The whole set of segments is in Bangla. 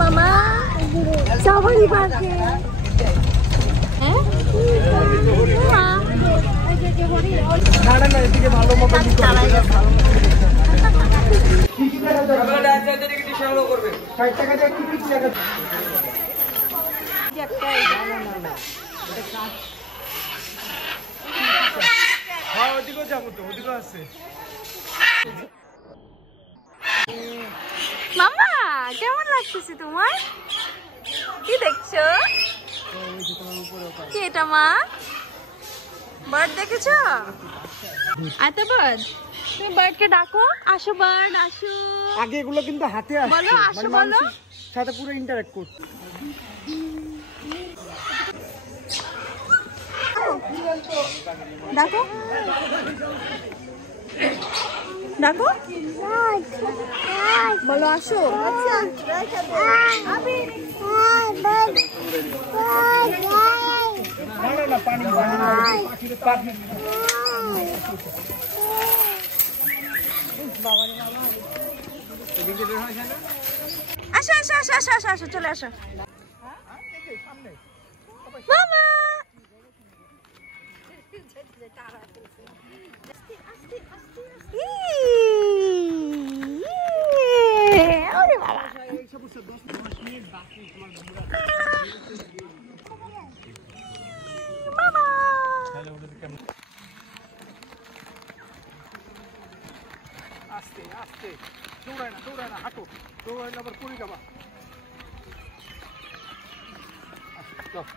মামা সাফারি পার্কে মামা কেমন লাগতেছে তোমার? কি দেখছো? কি এটা মা? বার্ড দেখেছো? আচ্ছা বার্ড, তুমি বার্ডকে ডাকো, আসো বার্ড আসো। আগে এগুলো কিন্তু হাতে আসছে, বলো আসো, বলো সাথে পুরো ইন্টারঅ্যাক্ট করতে। ডাকো ডাকো, বলো আসো। আসো আসো আসো আসো আসো আসো, চলে আসো মামা। আস্তে আস্তে, দৌড়ায় না হাঁটো, দৌড়ায় না আবার পড়ে যাবা।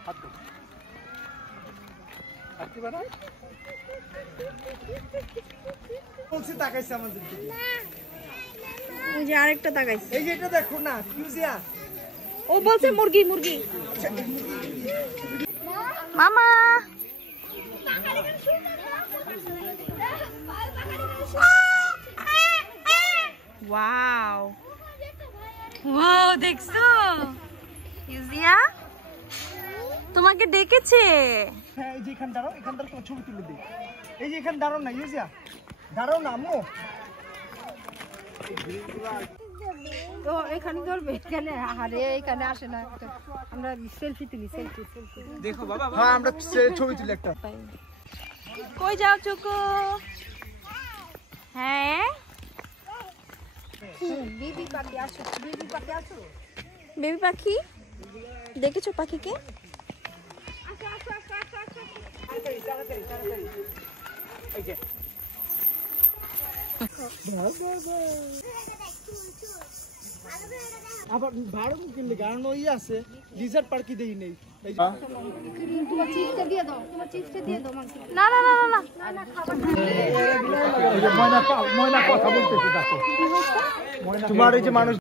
হাত দো, বলছি তাকাইছে আমাদের দিকে। ওই যে আরেকটা তাকাইছে, এই যে এটা দেখো না, কিউজিয়া ও বলছে মুরগি মুরগি। মামা ওয়াও ওয়াও, দেখছো ইউজিয়া তোমাকে ডেকেছে। হ্যাঁ, এই যে এখান দাঁড়াও, এখান দাঁড়াও, তোমার ছবি তুলে দিই। এই যে এখানে দাঁড়াও না ইউজিয়া, দাঁড়াও না আম্মু। তো এখানে ধরবে, এখানে আরে এখানে আসে না, আমরা সেলফি তুলি, সেলফি দেখো বাবা, হ্যাঁ আমরা ছবি তুলি একটা। কই যাও চুকু? হ্যাঁ বেবি পাখি আসো, বেবি পাখি আসো। বেবি পাখি দেখেছো? পাখিকে আবার ভাড়া কিনলে কারণ ওই আছে ডিজার্ট পার্কি দেই নেই। তোমার চিপসটা দিয়ে দাও, তোমার চিপসটা দিয়ে দাও। না না না না না না খাবার ময়না কথা বলতেছে, দেখো তোমার এই যে মানুষ